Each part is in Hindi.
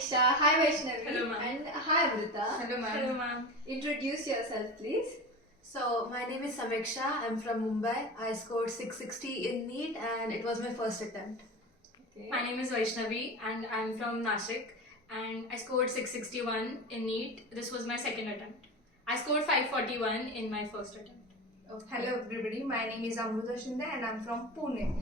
Samiksha. Hi Vaishnavi. Hello, ma'am. And hi Amrita. Hello, ma'am. Hello, ma'am. Introduce yourself, please. So, my name is Samiksha. I'm from Mumbai. I scored 660 in NEET and it was my first attempt. Okay. My name is Vaishnavi and I'm from Nashik and I scored 661 in NEET. This was my second attempt. I scored 541 in my first attempt. Hello everybody, my name is Amruta Shinde and I'm from Pune.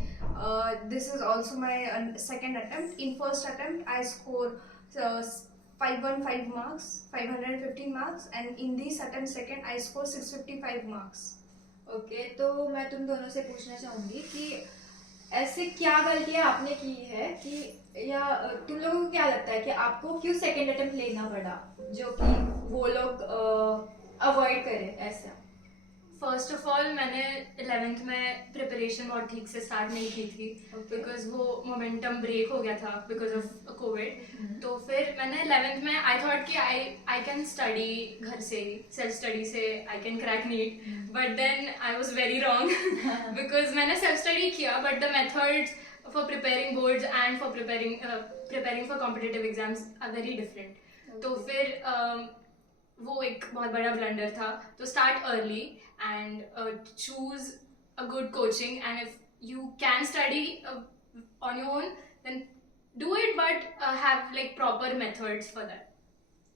This is also my second attempt. In first attempt I scored 515 marks, 515 marks, and in this attempt second I scored 655 marks. Okay तो मैं तुम दोनों से पूछना चाहूँगी कि ऐसे क्या गलतियाँ आपने की है कि या तुम लोगों को क्या लगता है कि आपको क्यों सेकेंड अटेम्प्ट लेना पड़ा जो कि वो लोग अवॉइड करें ऐसा. फर्स्ट ऑफ ऑल मैंने 11th में प्रिपरेशन बहुत ठीक से स्टार्ट नहीं की थी बिकॉज वो मोमेंटम ब्रेक हो गया था बिकॉज ऑफ कोविड. तो फिर मैंने 11th में आई थॉट कि आई कैन स्टडी घर से ही सेल्फ स्टडी से I can crack NEET but then I was very wrong because मैंने सेल्फ स्टडी किया but the methods for preparing boards and for preparing for competitive exams are very different. तो फिर वो एक बहुत बड़ा ब्लंडर था. तो start early and choose a good coaching, and if you can study on your own then do it, but have like proper methods for that.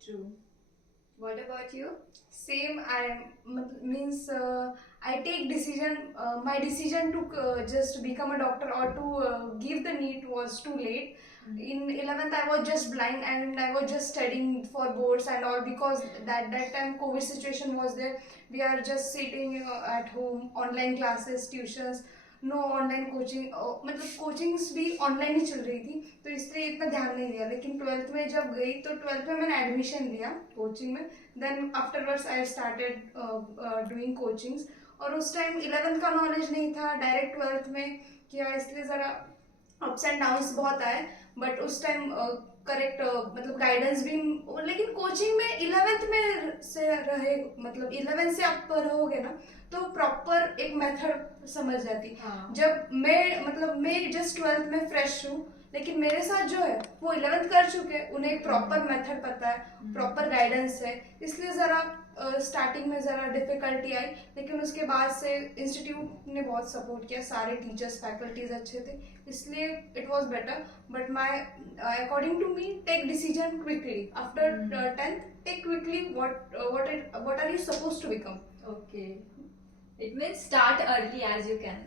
True. What about you? Same, I take decision. My decision to just become a doctor or to give the NEET was too late. In 11th I was just blind and I was just studying for boards and all because that time COVID situation was there. We are just sitting at home, online classes, tuitions, no online coaching. मतलब कोचिंग्स भी ऑनलाइन ही चल रही थी तो इसलिए इतना ध्यान नहीं दिया. लेकिन 12th में जब गई तो 12th में मैंने एडमिशन लिया कोचिंग में. Then afterwards I started doing coachings और उस टाइम 11th का नॉलेज नहीं था. डायरेक्ट 12th में किया इसलिए ज़रा अप्स एंड डाउन्स बहुत आए बट उस टाइम करेक्ट मतलब गाइडेंस भी. लेकिन कोचिंग में 11th में से रहे मतलब 11th से आप रहोगे ना तो प्रॉपर एक मेथड समझ जाती. जब मैं जस्ट 12th में फ्रेश हूँ लेकिन मेरे साथ जो है वो 11th कर चुके हैं, उन्हें एक प्रॉपर मेथड पता है, प्रॉपर गाइडेंस है. इसलिए ज़रा स्टार्टिंग में ज़रा डिफिकल्टी आई लेकिन उसके बाद से इंस्टीट्यूट ने बहुत सपोर्ट किया. सारे टीचर्स फैकल्टीज अच्छे थे इसलिए it was better. But my according to me take decision quickly after 10th. Take quickly what are you supposed to become. Okay. It means start early as you can.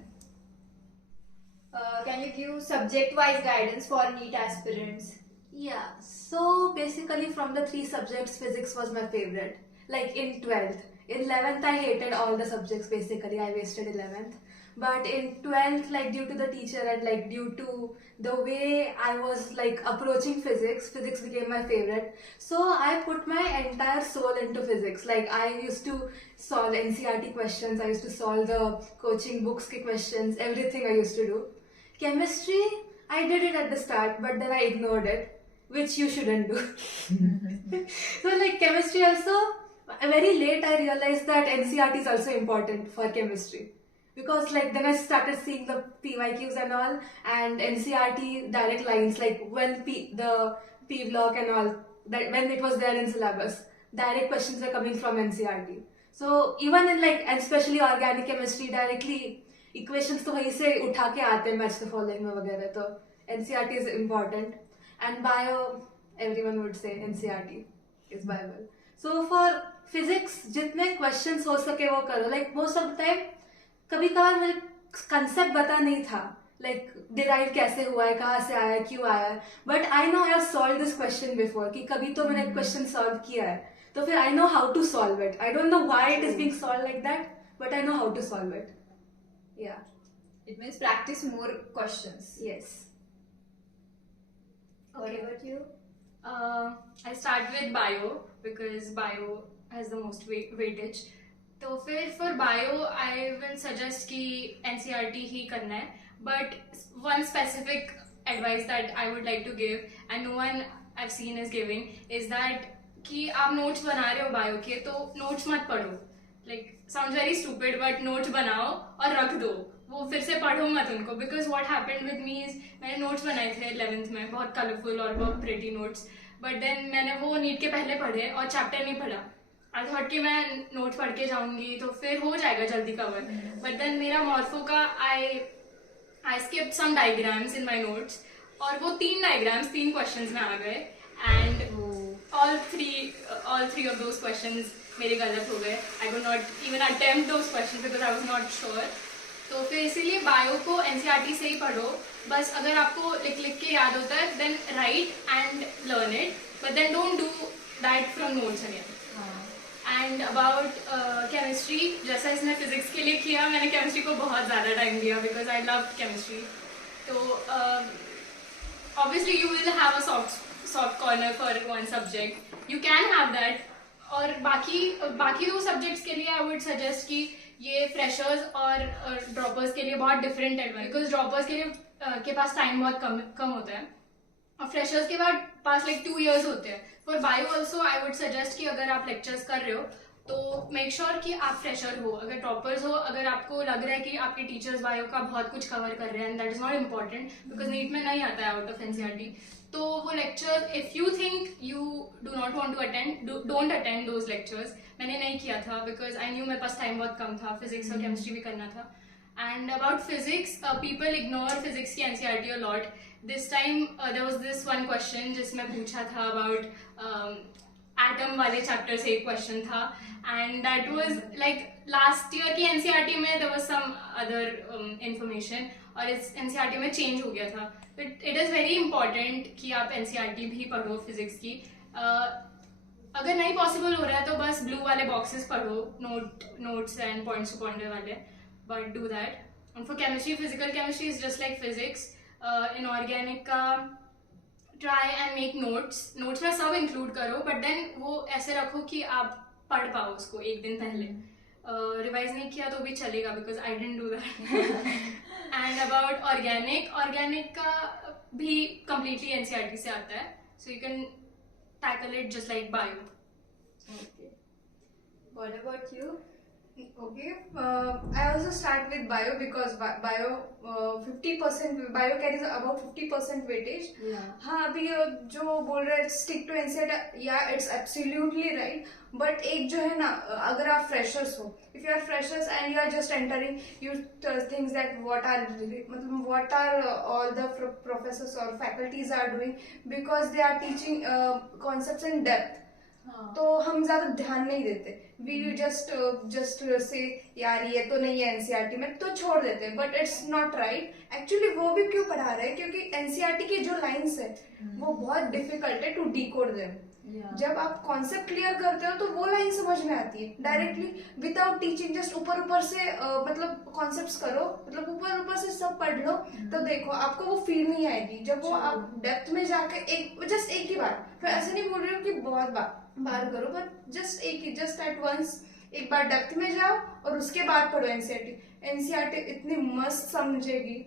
Can you give subject-wise guidance for NEET aspirants? Yeah, so basically from the three subjects, physics was my favorite. Like in 12th. In 11th, I hated all the subjects basically. I wasted 11th. But in 12th, like due to the teacher and like due to the way I was like approaching physics became my favorite. So I put my entire soul into physics. Like I used to solve NCERT questions, I used to solve the coaching books ke questions, everything I used to do. Chemistry, I did it at the start, but then I ignored it, which you shouldn't do. So like chemistry also, very late I realized that NCERT is also important for chemistry. Because like then I started seeing the PYQs and all and NCERT direct lines like when the P block and all that when it was there in syllabus, direct questions were coming from NCERT. So even in like and especially organic chemistry directly equations तो वहीं से उठा के आते हैं match the following में वगैरह. तो NCERT is important and bio everyone would say NCERT is Bible. So for physics जितने questions हो सके वो करो. Like most of the time कभी कभार मुझे कंसेप्ट पता नहीं था लाइक डिराइव कैसे हुआ है, कहाँ से आया है, क्यों आया है. But I no I have solve this question before कि कभी तो मैंने क्वेश्चन सॉल्व किया है तो फिर I know how to solve it. I don't know why it is being solve like that but I know how to solve it. या It means practice more questions. Yes. What Okay. about you? I'll start with bio because bio has the most weightage. तो फिर for bio I will suggest कि NCERT ही करना है. But one specific advice that I would like to give and no one I seen is giving is that कि आप नोट्स बना रहे हो बायो के तो नोट्स मत पढ़ो. Like sounds very stupid but notes बनाओ और रख दो, वो फिर से पढ़ो मत उनको. Because what happened with me is मैंने नोट्स बनाए थे 11th में, बहुत कलरफुल और बहुत प्रिटी नोट्स. बट देन मैंने वो नीट के पहले पढ़े और चैप्टर नहीं पढ़ा. आई थॉट कि मैं नोट्स पढ़ के जाऊंगी तो फिर हो जाएगा जल्दी कवर. बट देन मेरा मॉर्फो का I skipped some diagrams in my notes और वो 3 डायग्राम्स 3 क्वेश्चंस में आ गए and all three of those questions मेरे गलत हो गए. I could not even attempt those questions because I was not sure. तो फिर इसीलिए बायो को NCERT से ही पढ़ो. बस अगर आपको लिख लिख के याद होता है then write and learn it, but then don't do that from notes again. And about chemistry, जैसा इसने फिजिक्स के लिए किया मैंने केमिस्ट्री को बहुत ज़्यादा टाइम दिया बिकॉज आई लव केमिस्ट्री. तो obviously you will have a soft corner for one subject, you can have that. और बाकी 2 सब्जेक्ट्स के लिए आई वुड सजेस्ट कि ये फ्रेशर्स और ड्रॉपर्स के लिए बहुत डिफरेंट है बिकॉज ड्रॉपर्स के लिए के पास टाइम बहुत कम होता है और फ्रेशर्स के पास लाइक 2 years होते हैं. For bio also I would suggest कि अगर आप लेक्चर्स कर रहे हो तो मेक श्योर कि आप फ्रेशर हो. अगर टॉपर्स हो, अगर आपको लग रहा है कि आपके टीचर्स बायो का बहुत कुछ कवर कर रहे हैं and that is not important because NEET में नहीं आता है आउट ऑफ NCERT, तो वो lecture if you think you do not want to attend, don't attend those lectures. मैंने नहीं किया था बिकॉज आई न्यू मेरे पास टाइम बहुत कम था, फिजिक्स और केमिस्ट्री भी करना था. And about physics, people ignore physics की NCERT a lot. This time there was this one question जिसमें पूछा था about एटम वाले चैप्टर से एक क्वेश्चन था and that was like last year की NCERT में there was some other information और इस NCERT में चेंज हो गया था. But it is very important कि आप NCERT भी पढ़ो फिजिक्स की. अगर नहीं पॉसिबल हो रहा है तो बस ब्लू वाले बॉक्सेस पढ़ो, notes and points to pointer वाले, but do that. And for chemistry, physical chemistry is just like physics. Inorganic का ट्राई एंड मेक नोट्स में सब इंक्लूड करो बट देन वो ऐसे रखो कि आप पढ़ पाओ उसको एक दिन पहले. रिवाइज नहीं किया तो भी चलेगा because I didn't do that. And about organic का भी कम्प्लीटली NCERT से आता है, so you can tackle it just like bio. What about you? Okay, I also start with bio because bio 50% bio carries about 50% weightage. Yeah. हाँ, अभी जो बोल रहे हैं stick to NCERT, yeah, it's absolutely right. But एक जो है ना, अगर आप freshers हो, if you are freshers and you are just entering, you think that what are all the professors or faculties are doing because they are teaching concepts in depth. तो हम ज्यादा ध्यान नहीं देते. वी जस्ट से यार ये तो नहीं है NCERT में, तो छोड़ देते. But it's not right. Actually वो भी क्यों पढ़ा रहे हैं क्योंकि NCERT की जो लाइंस है वो बहुत डिफिकल्ट है टू डिकोड देम. जब आप कॉन्सेप्ट क्लियर करते हो तो वो लाइन समझ में आती है डायरेक्टली विदाउट टीचिंग. जस्ट ऊपर से मतलब कॉन्सेप्ट्स करो, मतलब ऊपर से सब पढ़ लो तो देखो आपको वो फील नहीं आएगी. जब वो आप डेप्थ में जाके एक ही बार, फिर ऐसे नहीं बोल रही हूँ कि बहुत बार करो, बट जस्ट एट वंस एक बार डेप्थ में जाओ और उसके बाद पढ़ो NCERT इतनी मस्त समझेगी.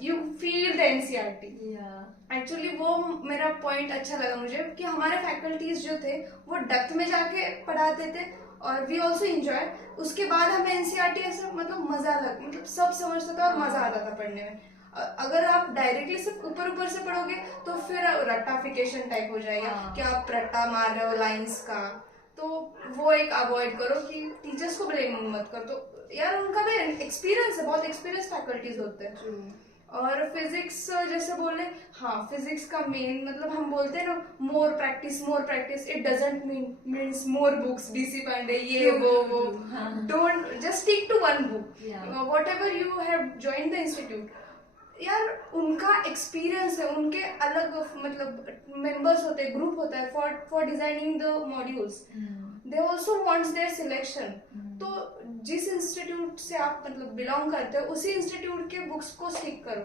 you feel the NCERT. Actually वो मेरा पॉइंट अच्छा लगा मुझे कि हमारे फैकल्टीज जो थे वो डेप्थ में जाके पढ़ाते थे और वी ऑल्सो इंजॉय. उसके बाद हमें NCERT ऐसे मतलब सब समझता था और मजा आता था पढ़ने में. अगर आप डायरेक्टली सिर्फ ऊपर से पढ़ोगे तो फिर रट्टाफिकेशन टाइप हो जाएगा कि आप रट्टा मार रहे हो लाइंस का. तो वो एक अवॉइड करो कि टीचर्स को ब्लेम मत करो. तो यार उनका भी एक्सपीरियंस है, बहुत एक्सपीरियंस फैकल्टीज होते हैं. और फिजिक्स जैसे बोले, हाँ फिजिक्स का मेन मतलब हम बोलते हैं ना more practice. It doesn't means more books, DC Pandey ये वो. Don't just stick to one book. Whatever you have join the institute, यार उनका एक्सपीरियंस है, उनके अलग मतलब मेंबर्स होते हैं, ग्रुप होता है for designing the modules. They also wants their selection. तो जिस इंस्टीट्यूट से आप मतलब बिलोंग करते हो उसी इंस्टीट्यूट के बुक्स को स्टिक करो.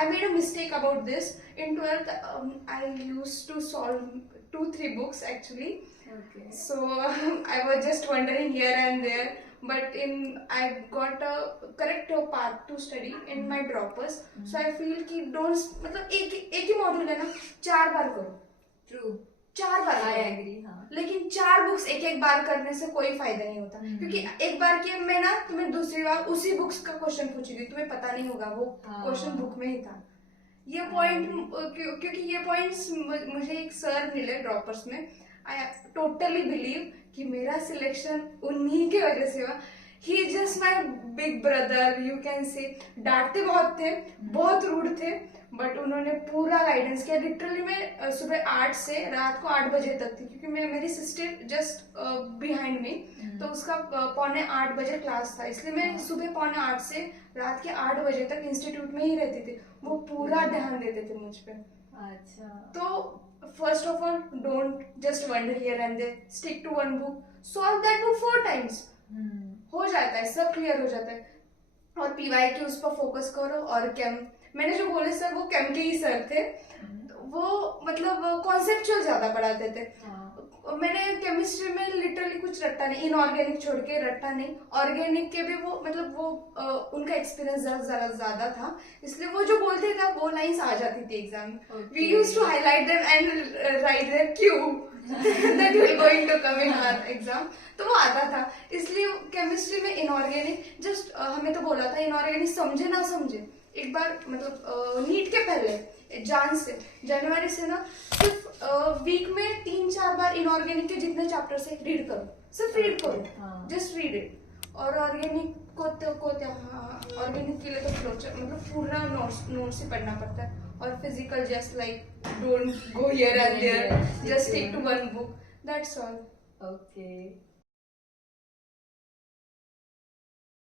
I made a mistake about this. In 12th, I used to solve 2-3 books actually. Okay. So I was just wandering here and there. But I got a correct path to study in my droppers. So I feel कि don't मतलब एक ही मॉड्यूल है ना, 4 बार करो. True. 4 बार I करो. agree. हाँ. लेकिन 4 बुक्स एक बार करने से कोई फायदा नहीं होता. क्योंकि एक बार के में ना तुम्हें दूसरी बार उसी बुक्स का क्वेश्चन पूछेगी, तुम्हें पता नहीं होगा वो क्वेश्चन बुक में ही था. ये पॉइंट क्योंकि ये पॉइंट्स मुझे एक सर मिले ड्रॉपर्स में, आई टोटली बिलीव कि मेरा सिलेक्शन उन्हीं के वजह से हुआ. He just my big brother, you can say. डांटते बहुत थे, बहुत रूड थे, बट उन्होंने पूरा गाइडेंस किया. लिटरली मैं सुबह 8 से रात को 8 बजे तक थी, क्योंकि मेरी सिस्टर जस्ट बिहाइंड में, तो उसका 7:45 बजे क्लास था, इसलिए मैं सुबह 7:45 से रात के 8 बजे तक इंस्टीट्यूट में ही रहती थी. वो पूरा ध्यान देते थे मुझ पे. अच्छा. तो first of all, don't just wonder here and there, stick to one book, solve that book 4 times. हो जाता है, सब क्लियर हो जाता है. और पीवाई के उस पर फोकस करो. और केम, मैंने जो बोले सर वो केम के ही सर थे. वो मतलब कॉन्सेप्चुअल ज्यादा पढ़ाते थे. मैंने केमिस्ट्री में लिटरली कुछ रट्टा नहीं, इनऑर्गेनिक छोड़ के रट्टा नहीं. ऑर्गेनिक के भी वो मतलब वो उनका एक्सपीरियंस जरा ज्यादा था, इसलिए वो जो बोलते थे वो लाइंस आ जाती थी एग्जाम में. We used to highlight them and write their Q that will going to come in our exam. तो वो आता था. इसलिए केमिस्ट्री में इनऑर्गेनिक जस्ट हमें तो बोला था इनऑर्गेनिक समझे ना समझे एक बार, मतलब नीट के पहले जनवरी से ना सिर्फ वीक में 3-4 बार इनऑर्गेनिक के जितने चैप्टर से रीड करो, सिर्फ रीड करो, जस्ट रीड इट. और ऑर्गेनिक को ऑर्गेनिक के लिए तो फ्लोचार्ट मतलब पूरा नोट्स ही पढ़ना पड़ता है. और physical just like don't go here and there, just stick to one book, that's all. Okay.